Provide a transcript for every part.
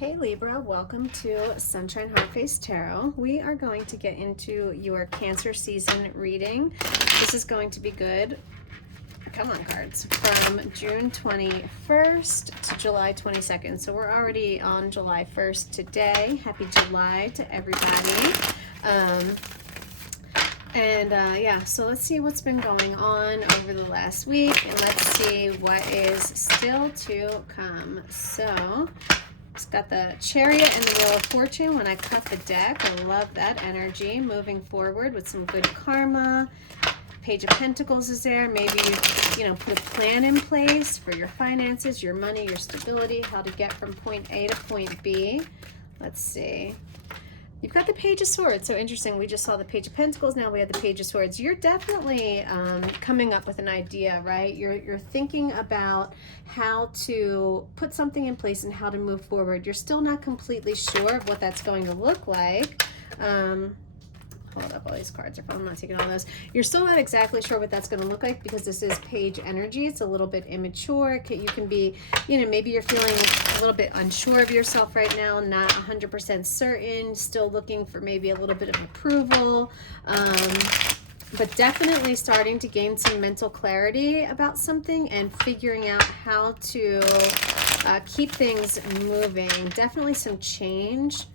Hey Libra, welcome to Sunshine Heart Face Tarot. We are going to get into your Cancer season reading. This is going to be good. Come on, cards. From June 21st to July 22nd. So we're already on July 1st today. Happy July to everybody. Yeah, so let's see what's been going on over the last week, and let's see what is still to come. So it's got the Chariot and the Wheel of Fortune when I cut the deck. I love that energy. Moving forward with some good karma. Page of Pentacles is there. Maybe you put a plan in place for your finances, your money, your stability, how to get from point A to point B. Let's see. You've got the Page of Swords. So interesting. We just saw the Page of Pentacles. Now we have the Page of Swords. You're definitely coming up with an idea, right? You're thinking about how to put something in place and how to move forward. You're still not completely sure of what that's going to look like. Hold up, all these cards are fun. I'm not taking all those. You're still not exactly sure what that's going to look like because this is page energy. It's a little bit immature. You can be, maybe you're feeling a little bit unsure of yourself right now, not 100% certain, still looking for maybe a little bit of approval. But definitely starting to gain some mental clarity about something and figuring out how to keep things moving. Definitely some change.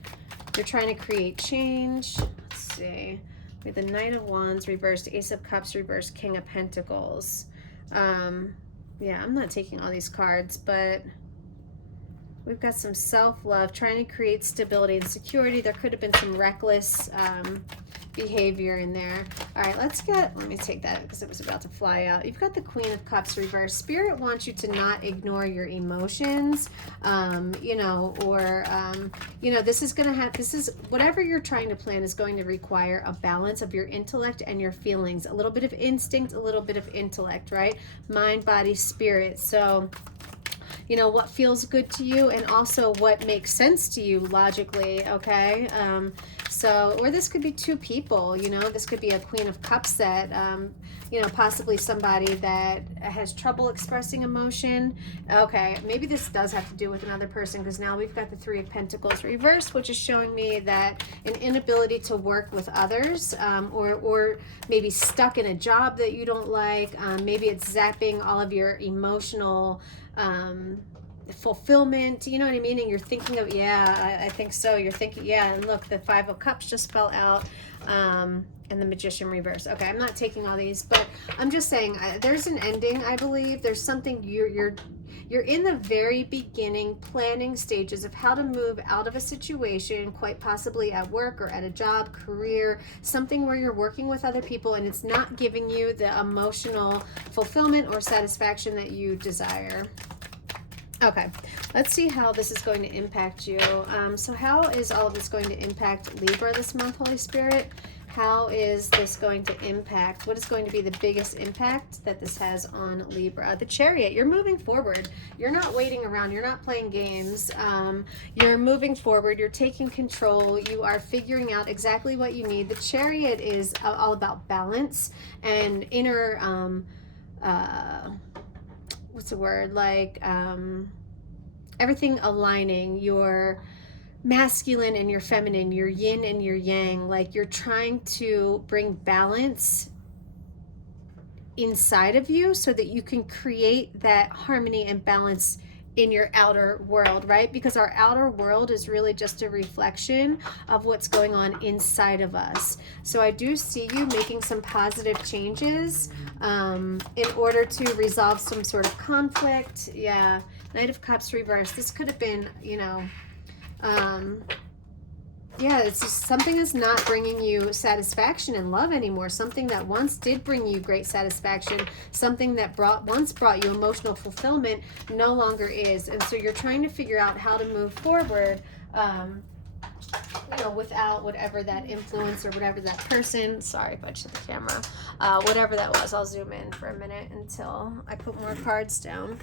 You're trying to create change. See, we have the Knight of Wands reversed, Ace of Cups reversed, King of Pentacles. Yeah, I'm not taking all these cards, but we've got some self-love, trying to create stability and security. There could have been some reckless behavior in there. All right, let me take that because it was about to fly out. You've got the Queen of Cups reversed. Spirit wants you to not ignore your emotions, this is whatever you're trying to plan is going to require a balance of your intellect and your feelings, a little bit of instinct, a little bit of intellect, right? Mind, body, spirit. So what feels good to you and also what makes sense to you logically, okay? Or this could be two people, this could be a Queen of Cups that, possibly somebody that has trouble expressing emotion. Okay, maybe this does have to do with another person because now we've got the Three of Pentacles reversed, which is showing me that an inability to work with others, or maybe stuck in a job that you don't like. Maybe it's zapping all of your emotional fulfillment, you know what I mean? And you're thinking of, I think so. You're thinking, and look, the Five of Cups just fell out, and the Magician reverse. Okay, I'm not taking all these, but I'm just saying there's an ending, I believe. There's something you're in the very beginning planning stages of how to move out of a situation, quite possibly at work or at a job, career, something where you're working with other people and it's not giving you the emotional fulfillment or satisfaction that you desire. Okay, let's see how this is going to impact you. So how is all of this going to impact Libra this month, Holy Spirit? How is this going to impact? What is going to be the biggest impact that this has on Libra? The Chariot, you're moving forward. You're not waiting around. You're not playing games. You're moving forward. You're taking control. You are figuring out exactly what you need. The Chariot is all about balance and inner, what's the word? Like everything aligning, your masculine and your feminine, your yin and your yang. Like you're trying to bring balance inside of you so that you can create that harmony and balance in your outer world, right? Because our outer world is really just a reflection of what's going on inside of us. So I do see you making some positive changes in order to resolve some sort of conflict. Yeah, Knight of Cups reversed. This could have been, it's just something that's not bringing you satisfaction and love anymore. Something that once did bring you great satisfaction, something that once brought you emotional fulfillment, no longer is. And so you're trying to figure out how to move forward, without whatever that influence or whatever that person, sorry if I shut the camera, whatever that was. I'll zoom in for a minute until I put more cards down.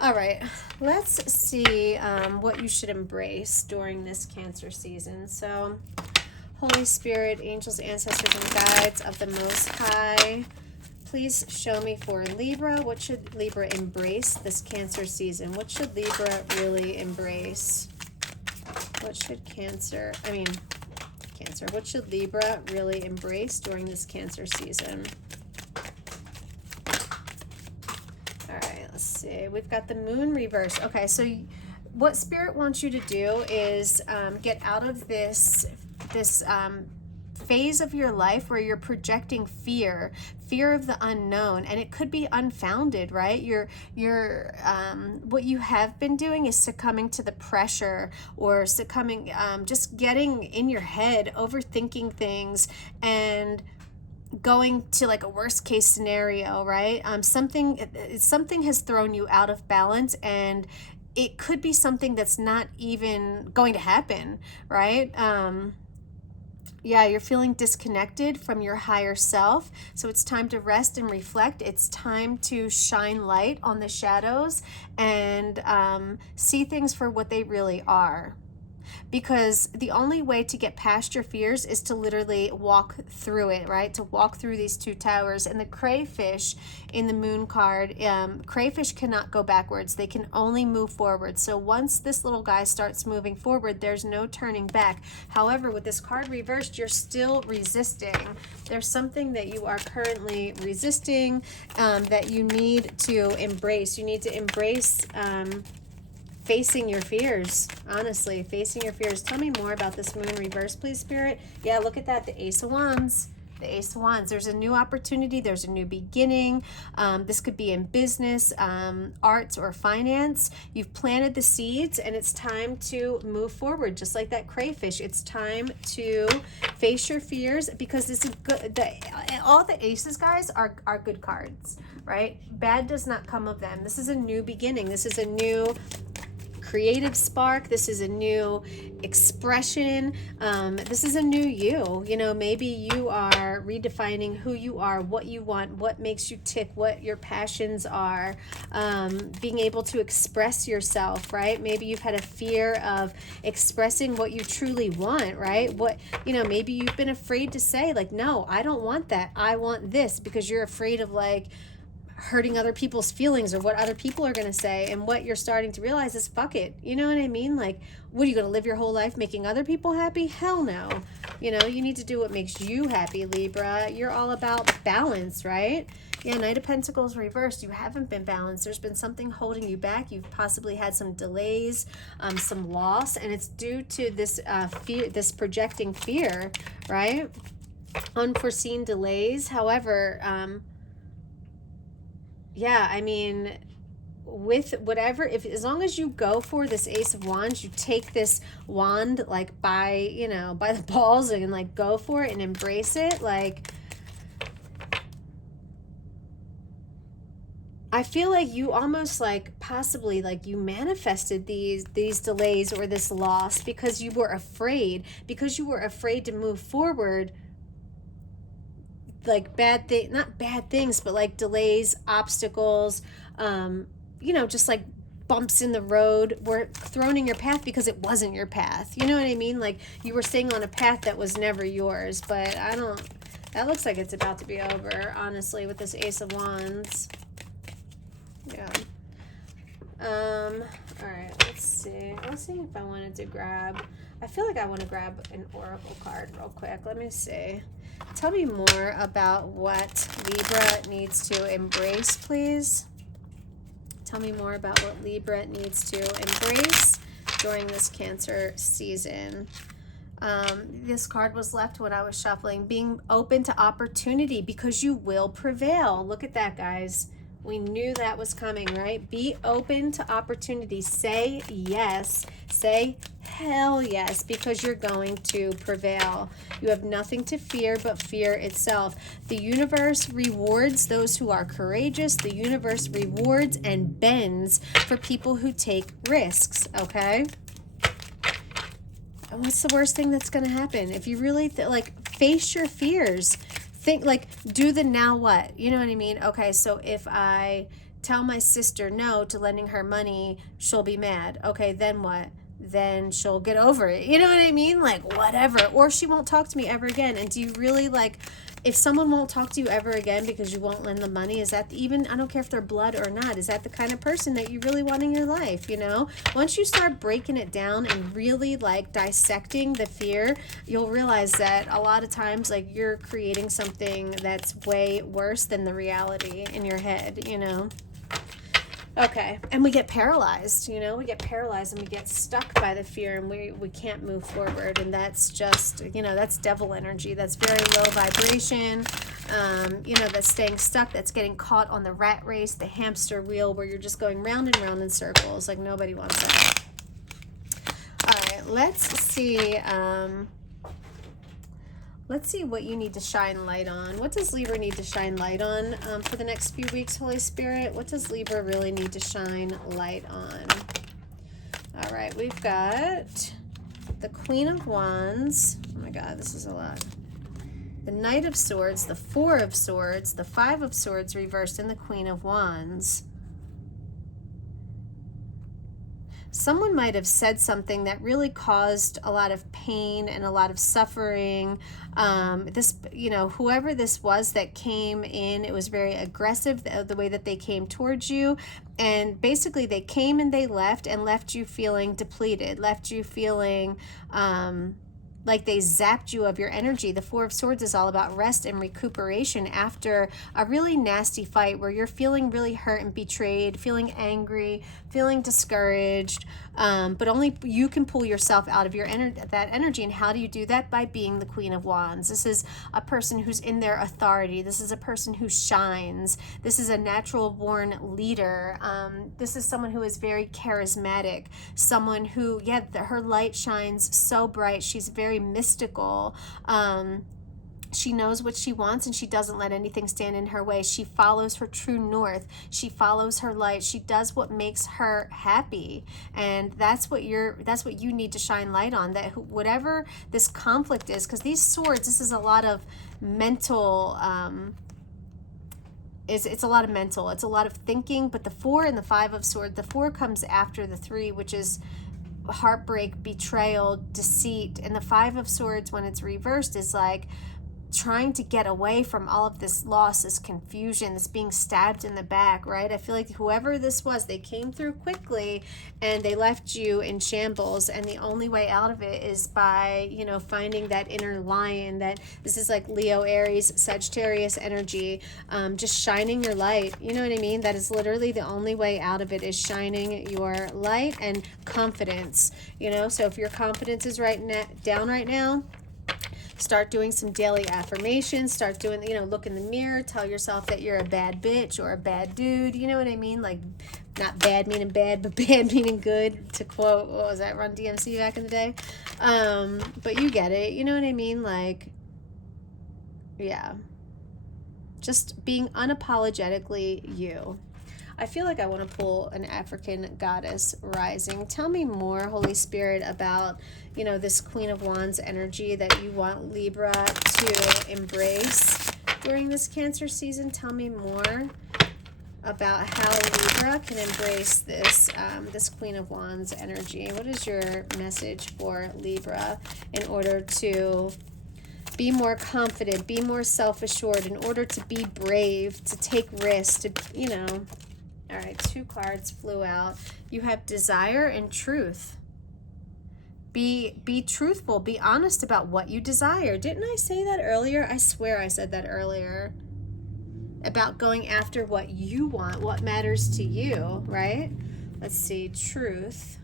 All right, let's see what you should embrace during this Cancer season. So, Holy Spirit, angels, ancestors, and guides of the Most High, please show me for Libra. What should Libra embrace this Cancer season? What should Libra really embrace? should Cancer, what should Libra really embrace during this Cancer season? All right, let's see. We've got the Moon reverse. Okay, so what Spirit wants you to do is get out of this phase of your life where you're projecting fear of the unknown, and it could be unfounded, right? What you have been doing is succumbing to the pressure, or succumbing, just getting in your head, overthinking things, and going to like a worst case scenario, right? Something has thrown you out of balance, and it could be something that's not even going to happen, right? Yeah, you're feeling disconnected from your higher self. So it's time to rest and reflect. It's time to shine light on the shadows and see things for what they really are. Because the only way to get past your fears is to literally walk through it, right? To walk through these two towers. And the crayfish in the Moon card, crayfish cannot go backwards. They can only move forward. So once this little guy starts moving forward, there's no turning back. However, with this card reversed, you're still resisting. There's something that you are currently resisting that you need to embrace. You need to embrace facing your fears, honestly, facing your fears. Tell me more about this Moon reverse, please, Spirit. Yeah, look at that, the Ace of Wands. The Ace of Wands. There's a new opportunity. There's a new beginning. This could be in business, arts, or finance. You've planted the seeds, and it's time to move forward, just like that crayfish. It's time to face your fears, because this is good. All the aces, guys, are good cards, right? Bad does not come of them. This is a new beginning. This is a new creative spark. This is a new expression. This is a new you. You know, maybe you are redefining who you are, what you want, what makes you tick, what your passions are, being able to express yourself, right? Maybe you've had a fear of expressing what you truly want, right? Maybe you've been afraid to say, like, no, I don't want that. I want this, because you're afraid of, like, hurting other people's feelings or what other people are going to say. And what you're starting to realize is, fuck it. You know what I mean? Like, what are you going to live your whole life making other people happy? Hell no. You know, you need to do what makes you happy, Libra. You're all about balance, right? Yeah, Knight of Pentacles reversed. You haven't been balanced. There's been something holding you back. You've possibly had some delays, some loss, and it's due to this fear, this projecting fear, right? Unforeseen delays. However, yeah, I mean, with whatever, as long as you go for this Ace of Wands, you take this wand like by the balls, and like go for it and embrace it. Like, I feel like you almost like possibly like you manifested these delays or this loss because you were afraid to move forward. Like not bad things, but like delays, obstacles, just like bumps in the road were thrown in your path because it wasn't your path. You know what I mean? Like, you were staying on a path that was never yours. But that looks like it's about to be over, honestly, with this Ace of Wands. Yeah. All right, let's see. Let's see if I wanted to grab, I feel like I want to grab an oracle card real quick. Let me see. Tell me more about what Libra needs to embrace, please. Tell me more about what Libra needs to embrace during this Cancer season. This card was left when I was shuffling. Being open to opportunity, because you will prevail. Look at that, guys. We knew that was coming, right? Be open to opportunity. Say yes. Say hell yes, because you're going to prevail. You have nothing to fear but fear itself. The universe rewards those who are courageous. The universe rewards and bends for people who take risks, okay? And what's the worst thing that's going to happen? If you really, face your fears. Think, like, do the now what? You know what I mean? Okay, so if I tell my sister no to lending her money, she'll be mad. Okay, then what? Then she'll get over it. You know what I mean? Like, whatever. Or she won't talk to me ever again. And do you really, if someone won't talk to you ever again because you won't lend them money, is that even, I don't care if they're blood or not, is that the kind of person that you really want in your life, you know? Once you start breaking it down and really like dissecting the fear, you'll realize that a lot of times like you're creating something that's way worse than the reality in your head, you know? Okay, and we get paralyzed, you know, we get paralyzed and we get stuck by the fear, and we can't move forward, and that's just, you know, that's devil energy. That's very low vibration, you know, that's staying stuck, that's getting caught on the rat race, the hamster wheel, where you're just going round and round in circles. Like, nobody wants that. All right, let's see. Let's see what you need to shine light on. What does Libra need to shine light on for the next few weeks, Holy Spirit? What does Libra really need to shine light on? All right, we've got the Queen of Wands. Oh my God, this is a lot. The Knight of Swords, the Four of Swords, the Five of Swords reversed, and the Queen of Wands. Someone might have said something that really caused a lot of pain and a lot of suffering. This, you know, whoever this was that came in, it was very aggressive, the way that they came towards you. And basically they came and they left you feeling depleted, left you feeling like they zapped you of your energy. The Four of Swords is all about rest and recuperation after a really nasty fight where you're feeling really hurt and betrayed, feeling angry, feeling discouraged, but only you can pull yourself out of that energy. And how do you do that? By being the Queen of Wands. This is a person who's in their authority. This is a person who shines. This is a natural born leader. This is someone who is very charismatic, someone who, yeah, her light shines so bright. She's very mystical. She knows what she wants, and she doesn't let anything stand in her way. She follows her true north. She follows her light. She does what makes her happy, and that's what you need to shine light on. That whatever this conflict is, because these swords, this is a lot of mental. It's a lot of mental. It's a lot of thinking. But the Four and the Five of Swords, the Four comes after the Three, which is heartbreak, betrayal, deceit. And the Five of Swords, when it's reversed, is like trying to get away from all of this loss, this confusion, this being stabbed in the back, right? I feel like whoever this was, they came through quickly and they left you in shambles, and the only way out of it is by, you know, finding that inner lion. That this is like Leo, Aries, Sagittarius energy, just shining your light. You know what I mean? That is literally the only way out of it, is shining your light and confidence, you know? So if your confidence is down right now, start doing some daily affirmations. Start doing, you know, look in the mirror, tell yourself that you're a bad bitch or a bad dude. You know what I mean? Like, not bad meaning bad, but bad meaning good, to quote, what was that, Run DMC back in the day? But you get it. You know what I mean? Like, yeah. Just being unapologetically you. I feel like I want to pull an African goddess rising. Tell me more, Holy Spirit, about, you know, this Queen of Wands energy that you want Libra to embrace during this Cancer season. Tell me more about how Libra can embrace this this Queen of Wands energy. What is your message for Libra in order to be more confident, be more self-assured, in order to be brave, to take risks, to, you know... All right, 2 cards flew out. You have desire and truth. Be truthful. Be honest about what you desire. Didn't I say that earlier? I swear I said that earlier. About going after what you want, what matters to you, right? Let's see, truth.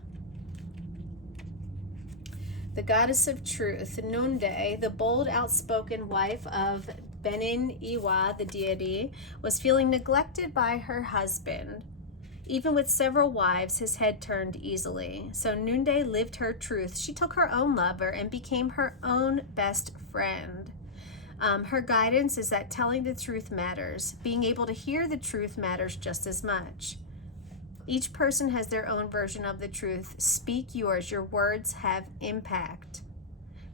The goddess of truth, Nunde, the bold, outspoken wife of Benin Iwa, the deity, was feeling neglected by her husband. Even with several wives, his head turned easily. So Nunde lived her truth. She took her own lover and became her own best friend. Her guidance is that telling the truth matters. Being able to hear the truth matters just as much. Each person has their own version of the truth. Speak yours. Your words have impact.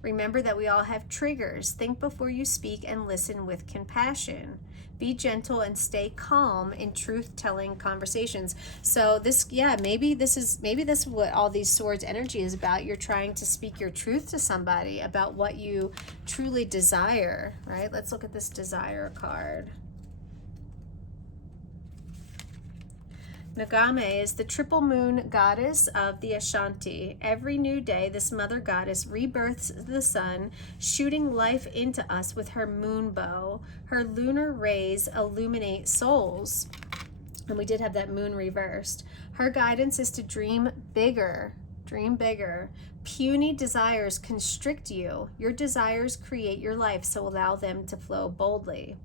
Remember that we all have triggers. Think before you speak and listen with compassion. Be gentle and stay calm in truth-telling conversations. So this, yeah, maybe this is what all these swords energy is about. You're trying to speak your truth to somebody about what you truly desire, right? Let's look at this desire card. Nagame is the triple moon goddess of the Ashanti. Every new day, this mother goddess rebirths the sun, shooting life into us with her moon bow. Her lunar rays illuminate souls. And we did have that moon reversed. Her guidance is to dream bigger. Dream bigger. Puny desires constrict you. Your desires create your life, so allow them to flow boldly.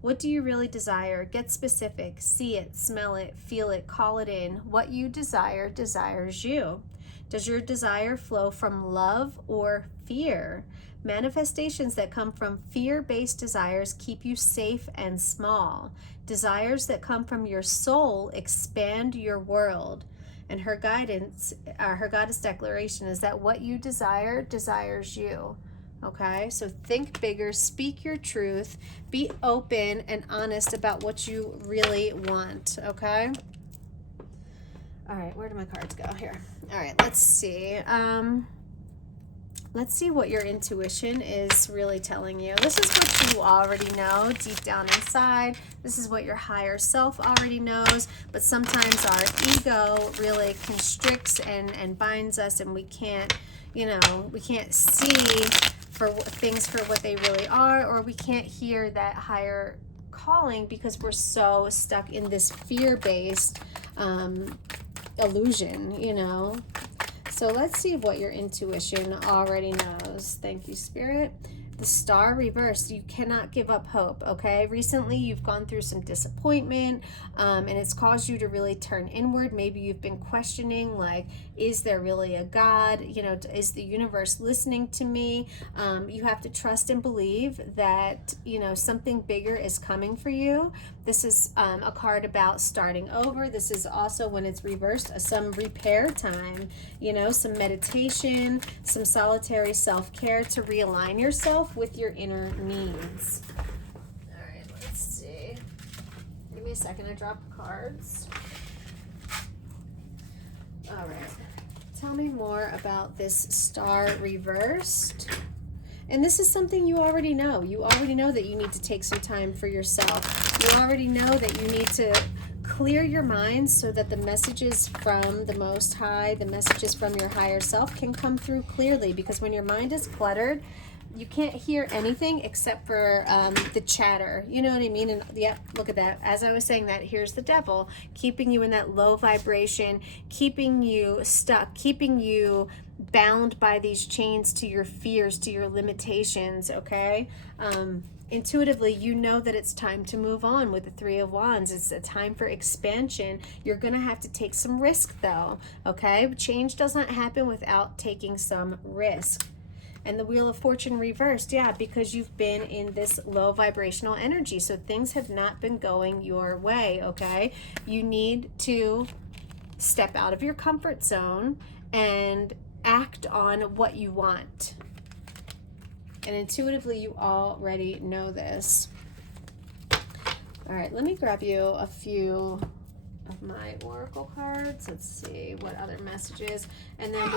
What do you really desire? Get specific. See it, smell it, feel it, call it in. What you desire desires you. Does your desire flow from love or fear? Manifestations that come from fear-based desires keep you safe and small. Desires that come from your soul expand your world. And her guidance, her goddess declaration is that what you desire desires you. Okay, so think bigger, speak your truth, be open and honest about what you really want, okay? All right, where do my cards go? Here. All right, let's see. Let's see what your intuition is really telling you. This is what you already know deep down inside. This is what your higher self already knows, but sometimes our ego really constricts and binds us, and we can't, we can't see for things for what they really are, or we can't hear that higher calling because we're so stuck in this fear-based illusion, So let's see what your intuition already knows. Thank you, Spirit. The star reversed. You cannot give up hope, okay? Recently, you've gone through some disappointment, and it's caused you to really turn inward. Maybe you've been questioning, like, is there really a God? Is the universe listening to me? You have to trust and believe that, something bigger is coming for you. This is a card about starting over. This is also, when it's reversed, some repair time, some meditation, some solitary self-care to realign yourself with your inner needs. All right, let's see. Give me a second, I dropped cards. All right, tell me more about this star reversed. And this is something you already know. You already know that you need to take some time for yourself. You already know that you need to clear your mind so that the messages from the Most High, the messages from your higher self can come through clearly. Because when your mind is cluttered, you can't hear anything except for the chatter. You know what I mean? And yeah, look at that. As I was saying that, here's the devil keeping you in that low vibration, keeping you stuck, keeping you bound by these chains to your fears, to your limitations, okay? Intuitively, you know that it's time to move on with the Three of Wands. It's a time for expansion. You're going to have to take some risk, though, okay? Change doesn't happen without taking some risk. And the Wheel of Fortune reversed, yeah, because you've been in this low vibrational energy. So things have not been going your way, okay? You need to step out of your comfort zone and act on what you want. And intuitively, you already know this. All right, let me grab you a few of my oracle cards. Let's see what other messages, and then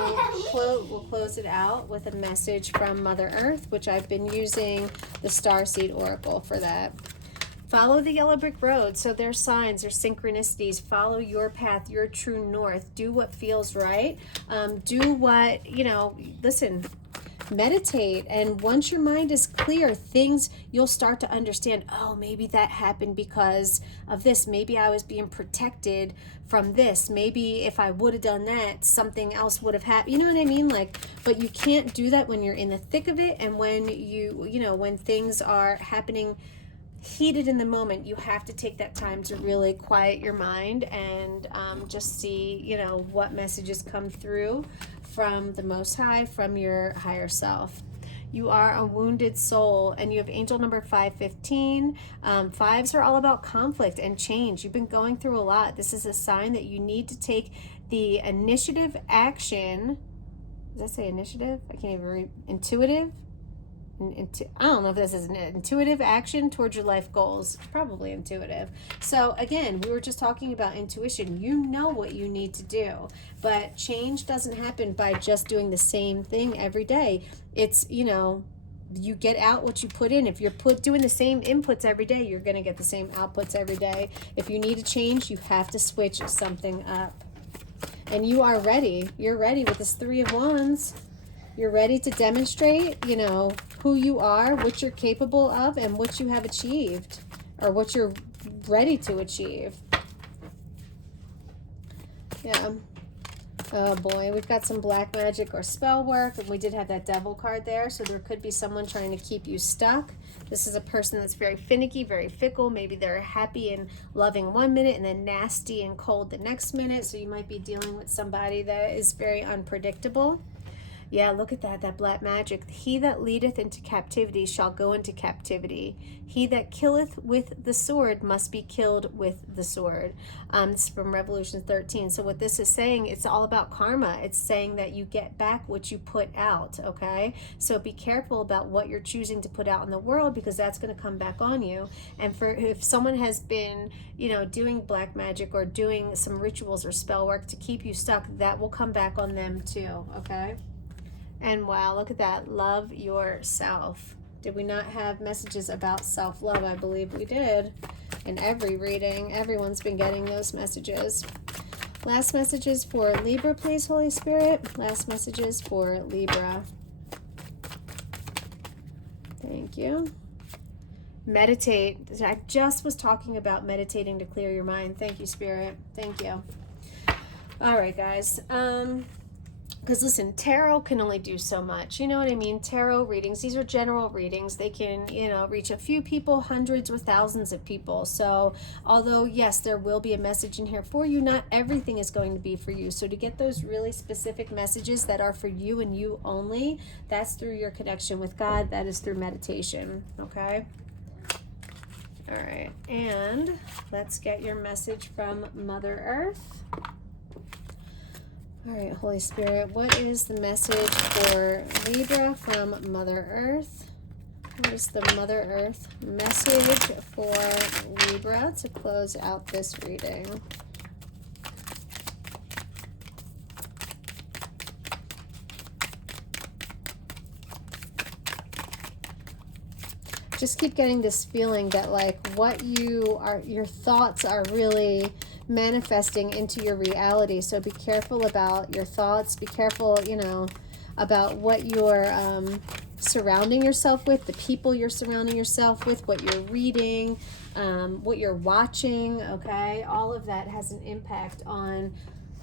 we'll close it out with a message from Mother Earth, which I've been using the Starseed Oracle for that. Follow the yellow brick road. So there's signs, there's synchronicities. Follow your path, your true north. Do what feels right. Do what, listen, meditate. And once your mind is clear, you'll start to understand, oh, maybe that happened because of this. Maybe I was being protected from this. Maybe if I would have done that, something else would have happened. You know what I mean? But you can't do that when you're in the thick of it. And when when things are happening heated in the moment, you have to take that time to really quiet your mind and just see, what messages come through from the Most High, from your higher self. You are a wounded soul, and you have angel number 515. Fives are all about conflict and change. You've been going through a lot. This is a sign that you need to take the initiative action Does that say initiative? I can't even read. Intuitive? I don't know if this is an intuitive action towards your life goals. Probably intuitive. So again, we were just talking about intuition. You know what you need to do, but change doesn't happen by just doing the same thing every day. It's, you know, you get out what you put in. If you're doing the same inputs every day, you're going to get the same outputs every day. If you need a change, you have to switch something up. And you are ready. You're ready with this Three of Wands. You're ready to demonstrate, you know, who you are, what you're capable of, and what you have achieved, or what you're ready to achieve. Yeah. Oh boy, we've got some black magic or spell work, and we did have that devil card there, so there could be someone trying to keep you stuck. This is a person that's very finicky, very fickle. Maybe they're happy and loving 1 minute and then nasty and cold the next minute, so you might be dealing with somebody that is very unpredictable. Yeah, look at that black magic. He that leadeth into captivity shall go into captivity. He that killeth with the sword must be killed with the sword. This is from Revolution 13. So what this is saying, it's all about karma. It's saying that you get back what you put out, okay? So be careful about what you're choosing to put out in the world, because that's going to come back on you. And if someone has been, you know, doing black magic or doing some rituals or spell work to keep you stuck, that will come back on them too, okay? And wow, look at that. Love yourself. Did we not have messages about self-love? I believe we did. In every reading, everyone's been getting those messages. Last messages for Libra, please, Holy Spirit. Last messages for Libra. Thank you. Meditate. I just was talking about meditating to clear your mind. Thank you, Spirit. Thank you. All right, guys. Because listen, tarot can only do so much. You know what I mean? Tarot readings, these are general readings. They can, you know, reach a few people, hundreds or thousands of people. So although, yes, there will be a message in here for you, not everything is going to be for you. So to get those really specific messages that are for you and you only, that's through your connection with God. That is through meditation. Okay? All right. And let's get your message from Mother Earth. All right, Holy Spirit, what is the message for Libra from Mother Earth? What is the Mother Earth message for Libra to close out this reading? Just keep getting this feeling that like what your thoughts are really manifesting into your reality. So be careful about your thoughts. Be careful, you know, about what you're surrounding yourself with, the people you're surrounding yourself with, what you're reading, what you're watching, okay? All of that has an impact on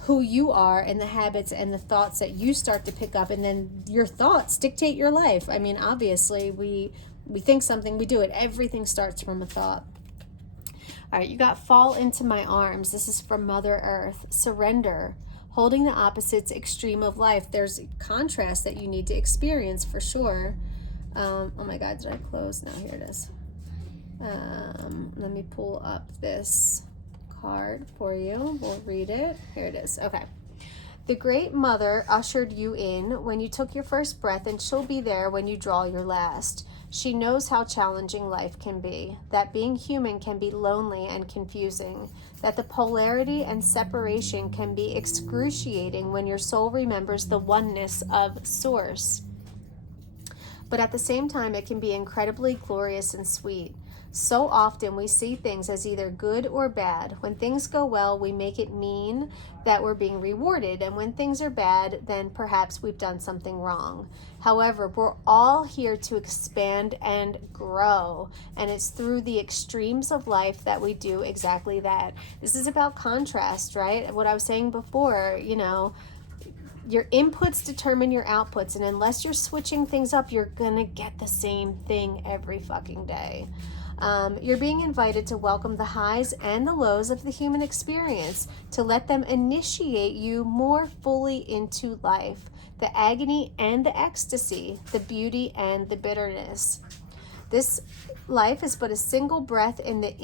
who you are and the habits and the thoughts that you start to pick up, and then your thoughts dictate your life. I mean, obviously, we think something, we do it. Everything starts from a thought. All right, you got fall into my arms. This is from Mother Earth. Surrender. Holding the opposites extreme of life. There's contrast that you need to experience for sure. Oh my God, did I close? No, here it is. Let me pull up this card for you. We'll read it. Here it is. Okay. The Great Mother ushered you in when you took your first breath, and she'll be there when you draw your last. She knows how challenging life can be, that being human can be lonely and confusing, that the polarity and separation can be excruciating when your soul remembers the oneness of Source. But at the same time, it can be incredibly glorious and sweet. So often we see things as either good or bad. When things go well, we make it mean that we're being rewarded. And when things are bad, then perhaps we've done something wrong. However, we're all here to expand and grow. And it's through the extremes of life that we do exactly that. This is about contrast, right? What I was saying before, you know, your inputs determine your outputs. And unless you're switching things up, you're going to get the same thing every fucking day. You're being invited to welcome the highs and the lows of the human experience, to let them initiate you more fully into life, the agony and the ecstasy, the beauty and the bitterness. This life is but a single breath in the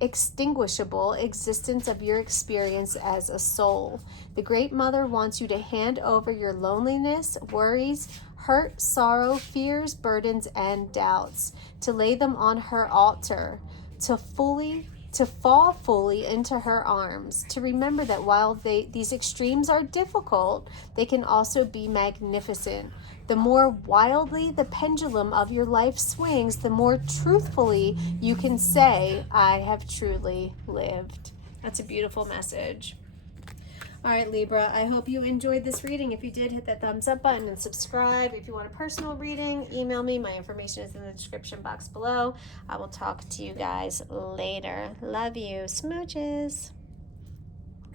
inextinguishable existence of your experience as a soul. The Great Mother wants you to hand over your loneliness, worries, hurt, sorrow, fears, burdens, and doubts, to lay them on her altar, to fall fully into her arms, to remember that while these extremes are difficult, they can also be magnificent. The more wildly the pendulum of your life swings, the more truthfully you can say, I have truly lived. That's a beautiful message. All right, Libra, I hope you enjoyed this reading. If you did, hit that thumbs up button and subscribe. If you want a personal reading, email me. My information is in the description box below. I will talk to you guys later. Love you. Smooches.